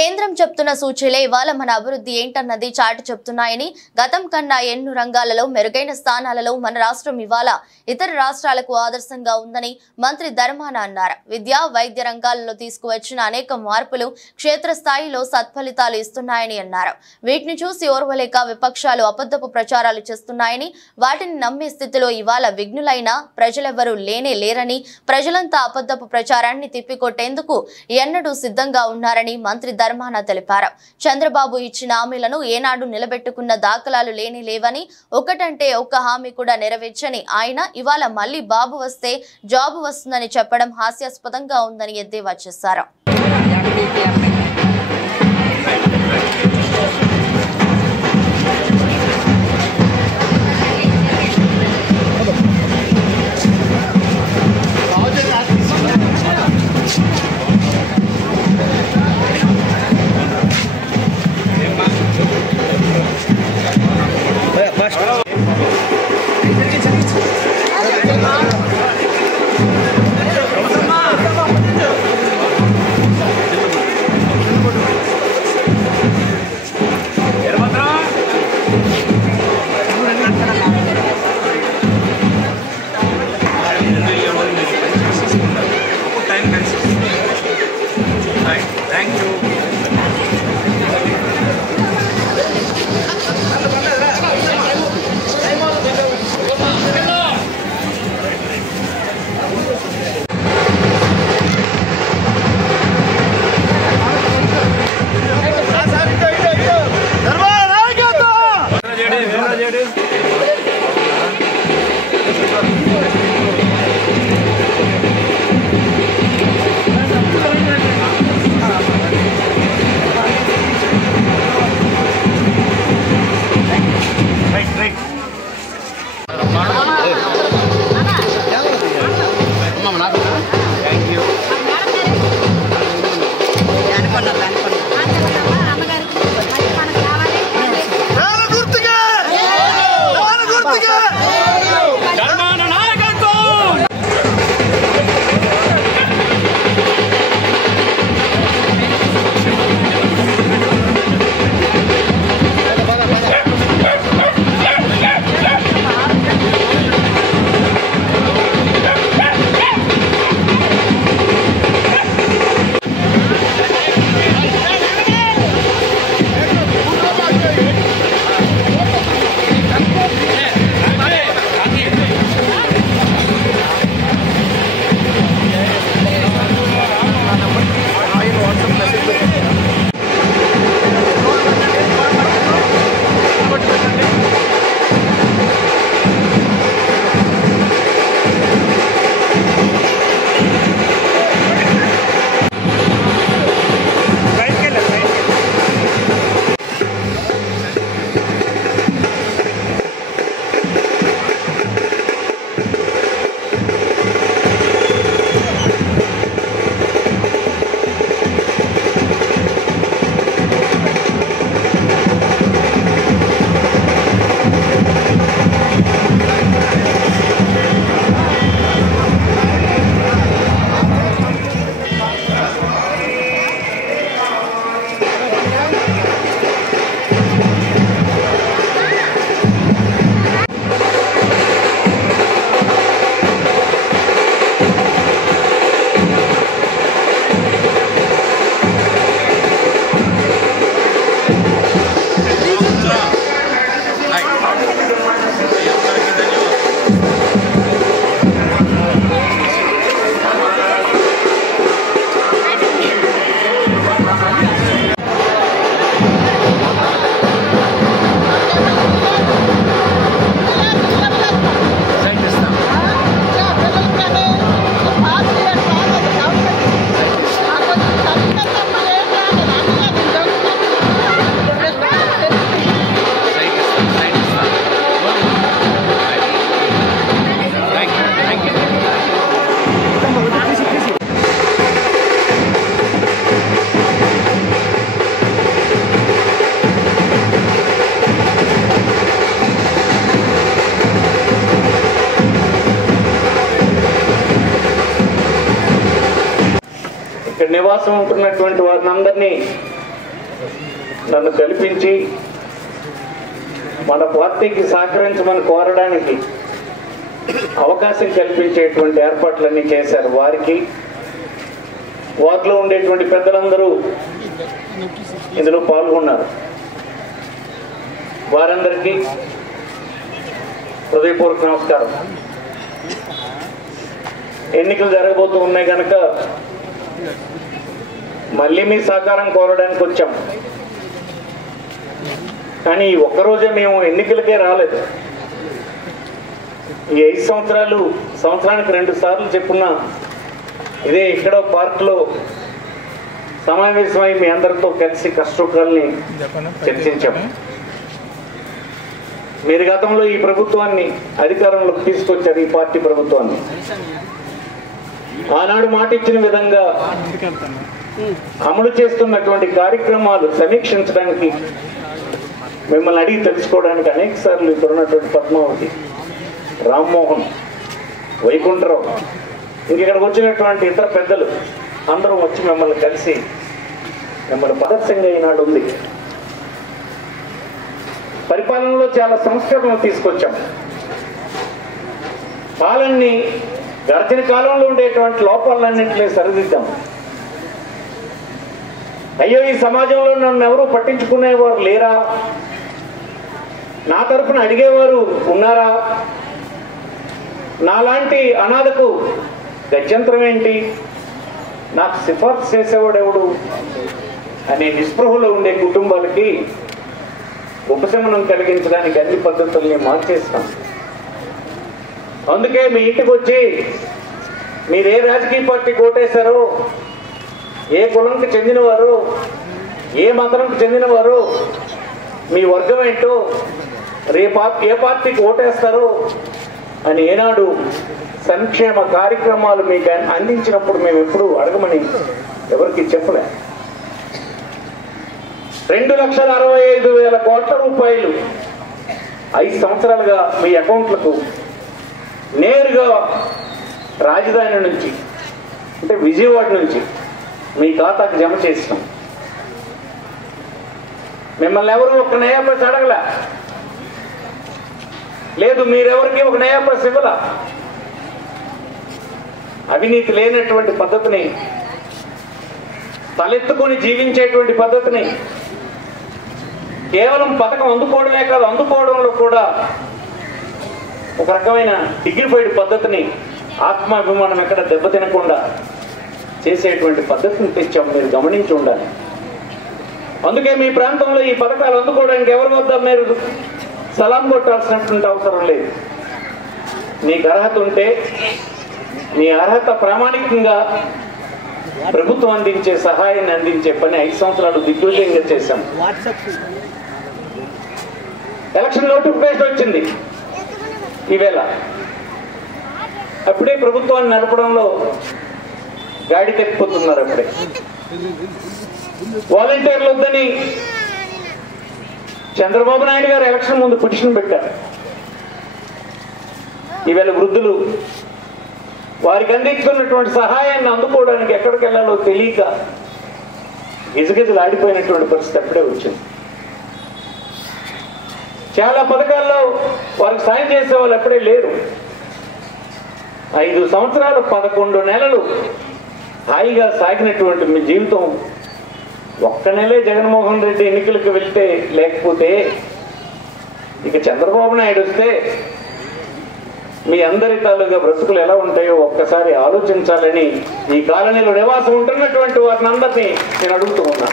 కేంద్రం చెప్తున్న సూచీలే ఇవాళ మన అభివృద్ధి ఏంటన్నది చాటి చెప్తున్నాయని, గతం కన్నా ఎన్నో రంగాలలో మెరుగైన స్థానాలలో మన రాష్ట్రం ఇవాళ ఇతర రాష్ట్రాలకు ఆదర్శంగా ఉందని మంత్రి ధర్మాన అన్నారు. విద్యా వైద్య రంగాలలో తీసుకువచ్చిన అనేక మార్పులు క్షేత్రస్థాయిలో సత్ఫలితాలు ఇస్తున్నాయని అన్నారు. వీటిని చూసి ఓర్వలేక విపక్షాలు అబద్ధపు ప్రచారాలు చేస్తున్నాయని, వాటిని నమ్మే స్థితిలో ఇవాళ విఘ్నులైన ప్రజలెవరూ లేనే లేరని, ప్రజలంతా అబద్ధపు ప్రచారాన్ని తిప్పికొట్టేందుకు ఎన్నడూ సిద్ధంగా ఉన్నారని మంత్రి ధర్మాన తెలిపారు. చంద్రబాబు ఇచ్చిన హామీలను ఏనాడు నిలబెట్టుకున్న దాఖలాలు లేని లేవని, ఒకటంటే ఒక్క హామీ కూడా నెరవేర్చని ఆయన ఇవాళ మళ్లీ బాబు వస్తే జాబు వస్తుందని చెప్పడం హాస్యాస్పదంగా ఉందని ఎద్దేవా చేశారు. నివాసం ఉంటున్నటువంటి వారిని అందరినీ నన్ను కల్పించి మన పార్టీకి సహకరించమని కోరడానికి అవకాశం కల్పించేటువంటి ఏర్పాట్లన్నీ చేశారు. వారికి, వారిలో ఉండేటువంటి పెద్దలందరూ ఇందులో పాల్గొన్నారు. వారందరికీ హృదయపూర్వక నమస్కారం. ఎన్నికలు జరగబోతూ ఉన్నాయి కనుక మళ్ళీ మీ సహకారం కోరడానికి వచ్చాం. కానీ ఒక్కరోజే మేము ఎన్నికలకే రాలేదు. ఈ 5 సంవత్సరాలు, సంవత్సరానికి 2 సార్లు చెప్పున్నా ఇదే ఇక్కడ పార్క్లో సమావేశమై మీ అందరితో కలిసి కష్టసుఖాల్ని చర్చించాం. మీరు గతంలో ఈ ప్రభుత్వాన్ని అధికారంలోకి తీసుకొచ్చారు, ఈ పార్టీ ప్రభుత్వాన్ని. ఆనాడు మాట ఇచ్చిన విధంగా అమలు చేస్తున్నటువంటి కార్యక్రమాలు సమీక్షించడానికి, మిమ్మల్ని అడిగి తెలుసుకోవడానికి అనేక సార్లు ఇక్కడ ఉన్నటువంటి పద్మావతి, రామ్మోహన్, వైకుంఠరావు, ఇంకెక్కడికి వచ్చినటువంటి ఇతర పెద్దలు అందరం వచ్చి మిమ్మల్ని కలిసి మిమ్మల్ని ప్రదర్శనగా ఈనాడు ఉంది. పరిపాలనలో చాలా సంస్కరణలు తీసుకొచ్చాం. పాలనని గడిచిన కాలంలో ఉండేటువంటి లోపాలన్నింటినీ సరిదిద్దాం. అయ్యో, ఈ సమాజంలో నన్ను ఎవరు పట్టించుకునేవారు లేరా, నా తరఫున అడిగేవారు ఉన్నారా, నాలాంటి అనాథకు గత్యంతరం ఏంటి, నాకు సిఫార్సు చేసేవాడు ఎవడు అనే నిస్పృహలో ఉండే కుటుంబాలకి ఉపశమనం కలిగించడానికి అన్ని పద్ధతుల్ని మార్చేస్తాం. అందుకే మీ ఇంటికి వచ్చి మీరు ఏ రాజకీయ పార్టీకి ఓటేశారో, ఏ కులంకి చెందినవారు, ఏ మతంకి చెందినవారు, మీ వర్గం ఏంటో, ఏ పార్టీకి ఓటేస్తారో అని ఏనాడు సంక్షేమ కార్యక్రమాలు మీకు అందించినప్పుడు మేము ఎప్పుడు అడగమని ఎవరికి చెప్పలే. 2,65,000 కోట్ల రూపాయలు 5 సంవత్సరాలుగా మీ అకౌంట్లకు నేరుగా రాజధాని నుంచి, అంటే విజయవాడ నుంచి మీ ఖాతాకు జమ చేసినాం. మిమ్మల్ని ఎవరు ఒక నయా పైసా అడగలే, లేదు మీరెవరికి ఒక నయా పైసా ఇవ్వలా. అవినీతి లేనటువంటి పద్ధతిని, తలెత్తుకొని జీవించేటువంటి పద్ధతిని, కేవలం పథకం అందుకోవడమే కాదు, అందుకోవడంలో కూడా ఒక రకమైన డిగ్నిఫైడ్ పద్ధతిని, ఆత్మాభిమానం ఎక్కడ దెబ్బతినకుండా చేసేటువంటి పద్ధతిని తెచ్చాం. మీరు గమనించి ఉండాలి. అందుకే మీ ప్రాంతంలో ఈ పథకాలు అందుకోవడానికి ఎవరి వద్ద మీరు సలాం కొట్టాల్సినటువంటి అవసరం లేదు. నీకు అర్హత ఉంటే నీ అర్హత ప్రామాణికంగా ప్రభుత్వం అందించే సహాయాన్ని అందించే పని 5 సంవత్సరాలు దిగ్విజయంగా చేశాం. ఎలక్షన్ నోటిఫికేషన్ వచ్చింది ఈవేళ. అప్పుడే ప్రభుత్వాన్ని నడపడంలో గాడి తెప్పిపోతున్నారు. అప్పుడే వాలంటీర్లు వద్దని చంద్రబాబు నాయుడు గారు ఎలక్షన్ ముందు పిటిషన్ పెట్టారు. ఈవేళ వృద్ధులు వారికి అందిస్తున్నటువంటి సహాయాన్ని అందుకోవడానికి ఎక్కడికి వెళ్ళాలో తెలియక గిజగిజలు ఆడిపోయినటువంటి పరిస్థితి అప్పుడే వచ్చింది. చాలా పథకాల్లో వారికి సాయం చేసే వాళ్ళు అప్పుడే లేరు. 5 సంవత్సరాలు 11 నెలలు హాయిగా సాగినటువంటి మీ జీవితం ఒక్క నెలే జగన్మోహన్ రెడ్డి ఎన్నికలకు వెళ్తే, లేకపోతే ఇక చంద్రబాబు నాయుడు వస్తే మీ అందరి తాలూగా బ్రతుకులు ఎలా ఉంటాయో ఒక్కసారి ఆలోచించాలని ఈ కాలనీలో నివాసం ఉంటున్నటువంటి వారిని అందరినీ నేను అడుగుతూ ఉన్నా.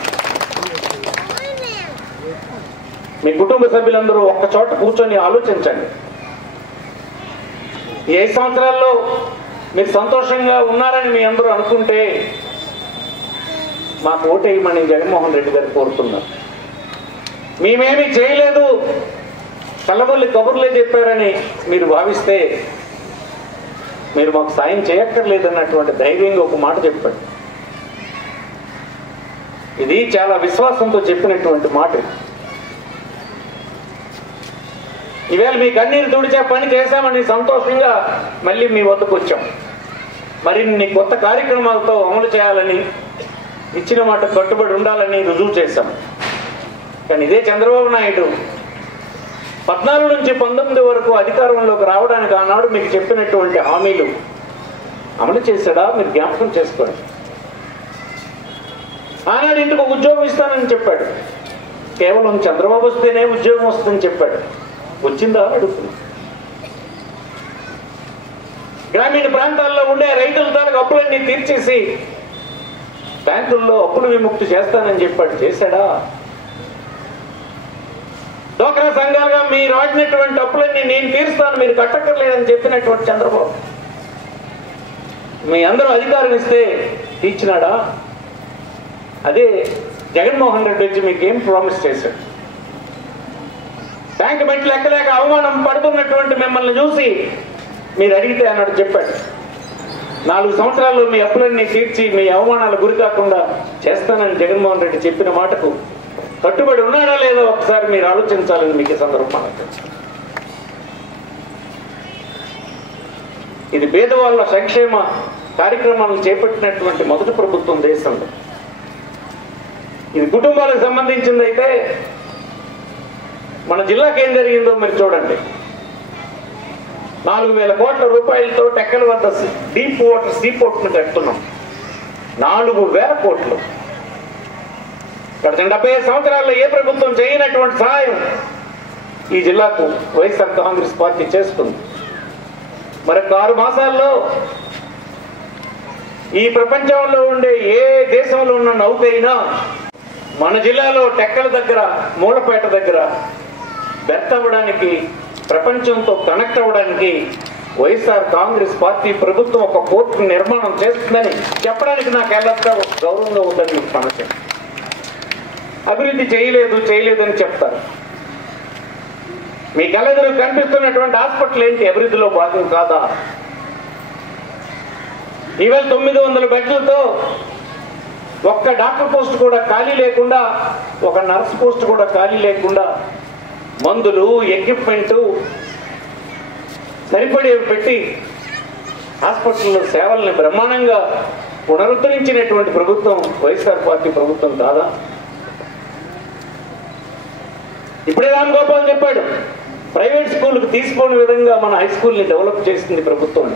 మీ కుటుంబ సభ్యులందరూ ఒక్క చోట కూర్చొని ఆలోచించండి. ఈ 5 సంవత్సరాల్లో మీరు సంతోషంగా ఉన్నారని మీ అందరూ అనుకుంటే మాకు ఓటేయమని జగన్మోహన్ రెడ్డి గారు కోరుతున్నారు. మేమేమీ చేయలేదు, కళ్ళబొల్లి కబుర్లే చెప్పారని మీరు భావిస్తే మీరు మాకు సాయం చేయక్కర్లేదన్నటువంటి ధైర్యంగా ఒక మాట చెప్పండి. ఇది చాలా విశ్వాసంతో చెప్పినటువంటి మాట. ఈవేళ మీ కన్నీరు తుడిచే పని చేశామని సంతోషంగా మళ్ళీ మీ వద్దకు వచ్చాం. మరిన్ని కొత్త కార్యక్రమాలతో అమలు చేయాలని, ఇచ్చిన మాట కట్టుబడి ఉండాలని రుజువు చేశాం. కానీ ఇదే చంద్రబాబు నాయుడు 14 నుంచి 19 వరకు అధికారంలోకి రావడానికి ఆనాడు మీకు చెప్పినటువంటి హామీలు అమలు చేశాడా? మీరు జ్ఞాపకం చేసుకోండి. ఆనాడు ఇంటికి ఒక ఉద్యోగం ఇస్తానని చెప్పాడు. కేవలం చంద్రబాబు వస్తేనే ఉద్యోగం వస్తుందని చెప్పాడు. వచ్చిందా అడుగుతున్నా. గ్రామీణ ప్రాంతాల్లో ఉండే రైతుల తాలూకు అప్పులన్నీ తీర్చేసి బ్యాంకుల్లో అప్పుల విముక్తి చేస్తానని చెప్పాడు. చేశాడా? డోక్రా సంఘాలుగా మీరు వాడినటువంటి అప్పులన్నీ నేను తీరుస్తాను, మీరు కట్టక్కర్లేదని చెప్పినటువంటి చంద్రబాబు మీ అందరూ అధికారం ఇస్తే తీర్చినాడా? అదే జగన్మోహన్ రెడ్డి వచ్చి మీకు ఏం ప్రామిస్ చేశాడు? బ్యాంకు మెట్లు ఎక్కలేక అవమానం పడుతున్నటువంటి మిమ్మల్ని చూసి మీరు అడిగితే అన్నాడు చెప్పాడు 4 సంవత్సరాల్లో మీ అప్పులన్నీ తీర్చి మీ అవమానాలు గురి కాకుండా చేస్తానని జగన్మోహన్ రెడ్డి చెప్పిన మాటకు కట్టుబడి ఉన్నాడా లేదో ఒకసారి మీరు ఆలోచించాలని మీకు ఈ సందర్భంగా. ఇది పేదవాళ్ళ సంక్షేమ కార్యక్రమాలను చేపట్టినటువంటి మొదటి ప్రభుత్వం దేశంలో. ఇది కుటుంబాలకు సంబంధించిందైతే మన జిల్లాకి ఏం జరిగిందో మీరు చూడండి. 4,000 కోట్ల రూపాయలతో టెక్కల వద్ద డీప్ వాటర్ సీపోర్ట్ ను కడుతున్నాం. 4,000 కోట్లు. గత 75 సంవత్సరాల్లో ఏ ప్రభుత్వం చేయనటువంటి సహాయం ఈ జిల్లాకు వైఎస్ఆర్ కాంగ్రెస్ పార్టీ చేస్తుంది. మరొక 6 మాసాల్లో ఈ ప్రపంచంలో ఉండే ఏ దేశంలో ఉన్న నౌకైనా మన జిల్లాలో టెక్కల దగ్గర మూలపేట దగ్గర బెర్త్ అవ్వడానికి, ప్రపంచంతో కనెక్ట్ అవ్వడానికి వైఎస్ఆర్ కాంగ్రెస్ పార్టీ ప్రభుత్వం ఒక పోర్టు నిర్మాణం చేస్తుందని చెప్పడానికి నాకు ఎల్లప్పుడూ గౌరవంగా ఉందని మీకు సమస్య. అభివృద్ధి చేయలేదని చెప్తారు. మీ కళ్ళెదురు కనిపిస్తున్నటువంటి హాస్పిటల్ ఏంటి? అభివృద్ధిలో భాగం కాదా? ఈవేళ 900 బెడ్లతో ఒక్క డాక్టర్ పోస్ట్ కూడా ఖాళీ లేకుండా, ఒక నర్స్ పోస్ట్ కూడా ఖాళీ లేకుండా మందులు, ఎక్విప్మెంట్ సరిపడేవి పెట్టి హాస్పిటల్లో సేవల్ని బ్రహ్మాండంగా పునరుద్ధరించినటువంటి ప్రభుత్వం వైఎస్ఆర్ పార్టీ ప్రభుత్వం కాదా? ఇప్పుడే రామ్ గోపాల్ చెప్పాడు, ప్రైవేట్ స్కూల్కి తీసుకోని విధంగా మన హై స్కూల్ని డెవలప్ చేసింది ప్రభుత్వం.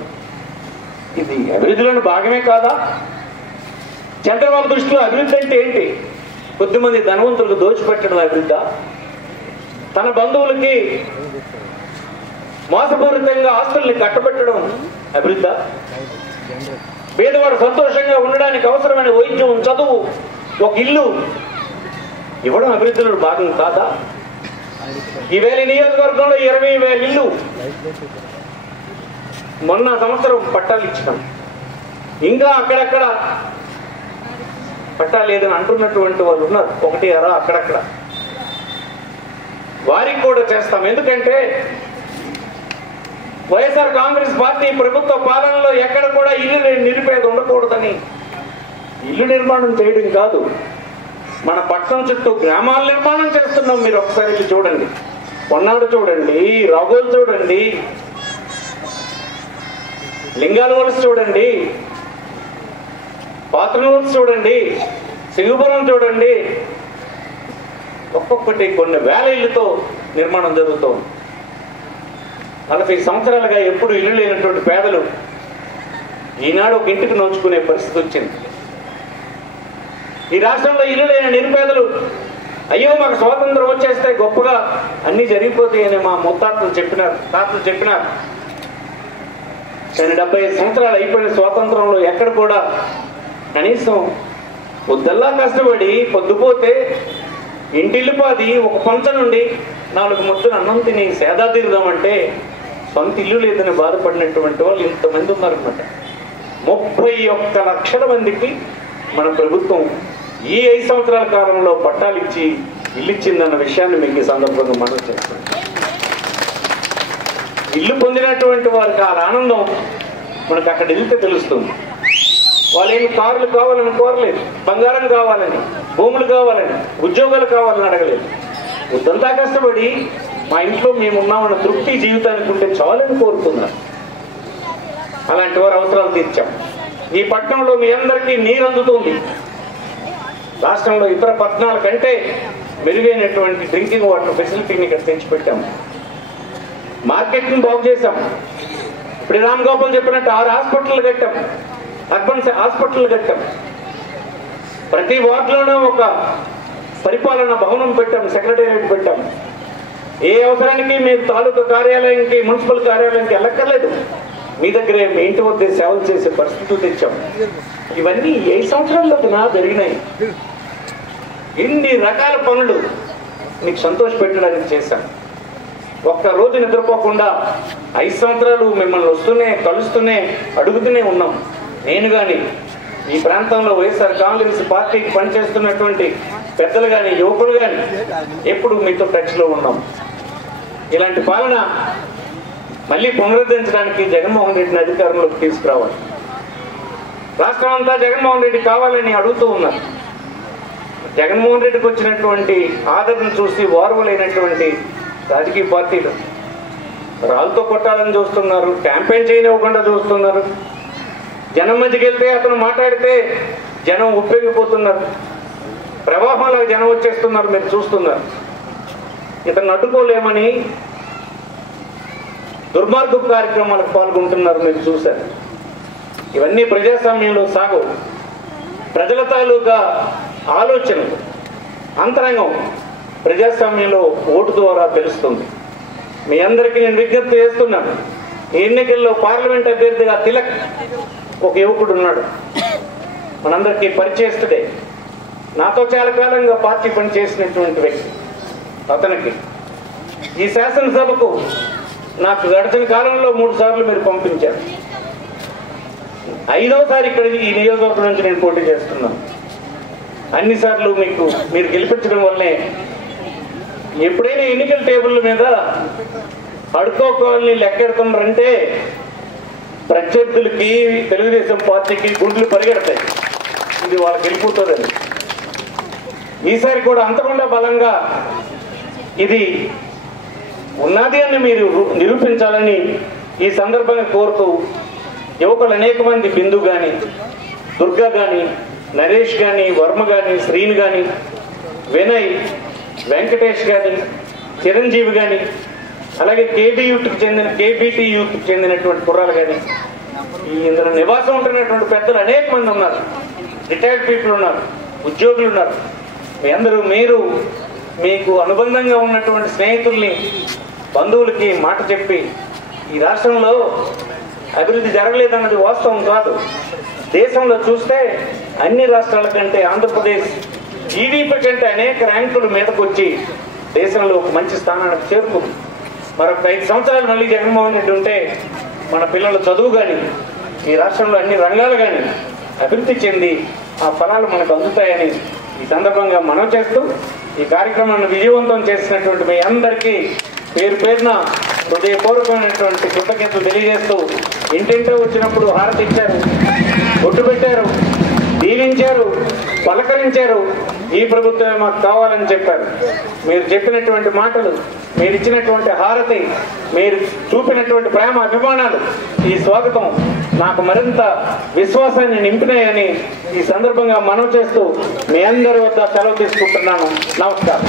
ఇది అభివృద్ధిలోని భాగమే కాదా? చంద్రబాబు దృష్టిలో అభివృద్ధి అంటే ఏంటి? కొద్దిమంది ధనవంతులకు దోచిపెట్టడం అభివృద్ధా? తన బంధువులకి మోసపూరితంగా ఆస్తుల్ని కట్టబెట్టడం అభివృద్ధా? పేదవాడు సంతోషంగా ఉండడానికి అవసరమైన వైద్యం, చదువు, ఒక ఇల్లు ఇవ్వడం అభివృద్ధిలో భాగం కాదా? ఈవేళ నియోజకవర్గంలో 20,000 ఇల్లు మొన్న సంవత్సరం పట్టాలు ఇచ్చినాం. ఇంకా అక్కడక్కడ పట్టా లేదని అంటున్నటువంటి వాళ్ళు ఉన్నారు, 1 అక్కడక్కడ. వారికి కూడా చేస్తాం. ఎందుకంటే వైఎస్ఆర్ కాంగ్రెస్ పార్టీ ప్రభుత్వ పాలనలో ఎక్కడ కూడా ఇల్లు నిరుపేద ఉండకూడదని ఇల్లు నిర్మాణం చేయడం కాదు, మన పట్టణం చుట్టూ గ్రామాల నిర్మాణం చేస్తున్నాం. మీరు ఒకసారి చూడండి, పొన్నాడు చూడండి, రాగోలు చూడండి, లింగాల వలస చూడండి, పాత్రల వలస చూడండి, సింగపురం చూడండి. ఒక్కొక్కటి కొన్ని వేల ఇళ్లతో నిర్మాణం జరుగుతోంది. 40 సంవత్సరాలుగా ఎప్పుడు ఇల్లు లేనటువంటి పేదలు ఈనాడు ఒక ఇంటికి నోచుకునే పరిస్థితి వచ్చింది. ఈ రాష్ట్రంలో ఇల్లు లేని నిరుపేదలు అయ్యో మాకు స్వాతంత్రం వచ్చేస్తే గొప్పగా అన్ని జరిగిపోతాయని మా ముత్తాతలు చెప్పినారు, తాతలు చెప్పినారు. కానీ 75 సంవత్సరాలు అయిపోయిన స్వాతంత్రంలో ఎక్కడ కూడా కనీసం పొద్దుల్లా కష్టపడి పొద్దుపోతే ఇంటిల్లిపాది ఒక పంచ నుండి 4 ముద్దలు అన్నం తిని సేదా తీరుదామంటే సొంత ఇల్లు లేదని బాధపడినటువంటి వాళ్ళు ఇంతమంది ఉన్నారన్నమాట. 31 లక్షల మందికి మన ప్రభుత్వం ఈ 5 సంవత్సరాల కాలంలో పట్టాలు ఇచ్చి ఇల్లు ఇచ్చిందన్న విషయాన్ని మీకు ఈ సందర్భంగా మనం చేస్తాం. ఇల్లు పొందినటువంటి వారికి ఆ ఆనందం మనకు అక్కడ వెళ్తే తెలుస్తుంది. వాళ్ళు ఏమి కార్లు కావాలని కోరలేదు, బంగారం కావాలని, భూములు కావాలని, ఉద్యోగాలు కావాలని అడగలేదు. వద్దంతా కష్టపడి మా ఇంట్లో మేమున్నామన్న తృప్తి జీవితానికి ఉంటే చాలని కోరుతున్నారు. అలాంటి వారి అవసరాలు తీర్చాం. ఈ పట్టణంలో మీ అందరికీ నీరు అందుతుంది. రాష్ట్రంలో ఇతర పట్టణాల కంటే మెరుగైనటువంటి డ్రింకింగ్ వాటర్ ఫెసిలిటీని ఇక్కడ తెచ్చిపెట్టాము. మార్కెట్ని బాగు చేశాం. ఇప్పుడు రామ్ గోపాల్ చెప్పినట్టు 6 హాస్పిటల్ కట్టాం, అర్బన్ హాస్పిటల్ కట్టాం. ప్రతి వార్డులోనూ ఒక పరిపాలన భవనం పెట్టాం, సెక్రటేరియట్ పెట్టాం. ఏ అవసరానికి మీరు తాలూకా కార్యాలయానికి, మున్సిపల్ కార్యాలయానికి వెళ్ళక్కర్లేదు, మీ దగ్గరే మీ ఇంటి వద్దే సేవలు చేసే పరిస్థితులు తెచ్చాం. ఇవన్నీ 5 సంవత్సరాల్లో జరిగినాయి. ఇన్ని రకాల పనులు మీకు సంతోషపెట్టడానికి చేశాం. ఒక్క రోజు నిద్రపోకుండా 5 సంవత్సరాలు మిమ్మల్ని వస్తూనే, కలుస్తూనే, అడుగుతూనే ఉన్నాం. నేను కానీ, ఈ ప్రాంతంలో వైఎస్ఆర్ కాంగ్రెస్ పార్టీకి పనిచేస్తున్నటువంటి పెద్దలు కానీ, యువకులు కానీ ఎప్పుడు మీతో టచ్లో ఉన్నాం. ఇలాంటి పాలన మళ్ళీ పునరుద్ధరించడానికి జగన్మోహన్ రెడ్డిని అధికారంలోకి తీసుకురావాలి. రాష్ట్రం అంతా జగన్మోహన్ రెడ్డి కావాలని అడుగుతూ ఉన్నారు. జగన్మోహన్ రెడ్డికి వచ్చినటువంటి ఆదరణ చూసి వారువలైనటువంటి రాజకీయ పార్టీలు రాళ్ళతో కొట్టాలని చూస్తున్నారు, క్యాంపెయిన్ చేయనివ్వకుండా చూస్తున్నారు. జనం మధ్యకి వెళ్తే అతను మాట్లాడితే జనం ఉప్పేగిపోతున్నారు, ప్రవాహంలో జనం వచ్చేస్తున్నారు, మీరు చూస్తున్నారు. ఇతను అడ్డుకోలేమని దుర్మార్గపు కార్యక్రమాలకు పాల్గొంటున్నారు, మీరు చూశారు. ఇవన్నీ ప్రజాస్వామ్యంలో సాగవు. ప్రజల తాలూకా ఆలోచనలు, అంతరంగం ప్రజాస్వామ్యంలో ఓటు ద్వారా తెలుస్తుంది. మీ అందరికీ నేను విజ్ఞప్తి చేస్తున్నాను. ఈ ఎన్నికల్లో పార్లమెంట్ అభ్యర్థిగా తిలక్ ఒక యువకుడు ఉన్నాడు, మనందరికీ పరిచయస్తుడే. నాతో చాలా కాలంగా పార్టీ పని చేసినటువంటి వ్యక్తి. అతనికి ఈ శాసనసభకు నాకు గడిచిన కాలంలో 3 సార్లు మీరు పంపించారు. 5వసారి ఇక్కడ ఈ నియోజకవర్గం నుంచి నేను పోటీ చేస్తున్నాను. అన్నిసార్లు మీరు గెలిపించడం వల్లే ఎప్పుడైనా ఎన్నికల టేబుల్ మీద అడుకోవాలని లెక్కెడుతున్నారంటే ప్రత్యర్థులకి, తెలుగుదేశం పార్టీకి గుండెలు పరిగెడతాయి. ఇది వాళ్ళకి వెళ్ళిపోతుందని. ఈసారి కూడా అంతకుండా బలంగా ఇది ఉన్నది అని మీరు నిరూపించాలని ఈ సందర్భంగా కోరుతూ, యువకులు అనేక మంది, బిందు కానీ, దుర్గా కానీ, నరేష్ కానీ, వర్మ కానీ, శ్రీని కానీ, వినయ్, వెంకటేష్ కానీ, చిరంజీవి కానీ, అలాగే కేబీటీ యూత్కి చెందినటువంటి కుర్రాలు కానీ, ఇందులో నివాసం ఉంటున్నటువంటి పెద్దలు అనేక మంది ఉన్నారు. రిటైర్డ్ పీపుల్ ఉన్నారు, ఉద్యోగులు ఉన్నారు. మీ అందరూ మీకు అనుబంధంగా ఉన్నటువంటి స్నేహితుల్ని, బంధువులకి మాట చెప్పి, ఈ రాష్ట్రంలో అభివృద్ధి జరగలేదన్నది వాస్తవం కాదు. దేశంలో చూస్తే అన్ని రాష్ట్రాల కంటే ఆంధ్రప్రదేశ్ జీడీపీ కంటే అనేక ర్యాంకులు మీదకు వచ్చి దేశంలో ఒక మంచి స్థానానికి చేరుకుంది. మరొక 5 సంవత్సరాలు మళ్ళీ జగన్మోహన్ రెడ్డి ఉంటే మన పిల్లల చదువు కానీ, ఈ రాష్ట్రంలో అన్ని రంగాలు కానీ అభివృద్ధి చెంది ఆ ఫలాలు మనకు అందుతాయని ఈ సందర్భంగా మనం చేస్తూ, ఈ కార్యక్రమాన్ని విజయవంతం చేసినటువంటి మీ అందరికీ పేరు పేరున హృదయపూర్వకమైనటువంటి కృతజ్ఞతలు తెలియజేస్తూ, ఇంటింటో వచ్చినప్పుడు హారతి ఇచ్చారు, ఒట్టు పెట్టారు, దీవించారు, పలకరించారు. ఈ ప్రభుత్వమే మాకు కావాలని చెప్పారు. మీరు చెప్పినటువంటి మాటలు, మీరు ఇచ్చినటువంటి హారతి, మీరు చూపినటువంటి ప్రేమ, అభిమానాలు, ఈ స్వాగతం నాకు మరింత విశ్వాసాన్ని నింపినాయని ఈ సందర్భంగా మనవి చేస్తూ మీ అందరి వద్ద సెలవు తీసుకుంటున్నాను. నమస్కారం.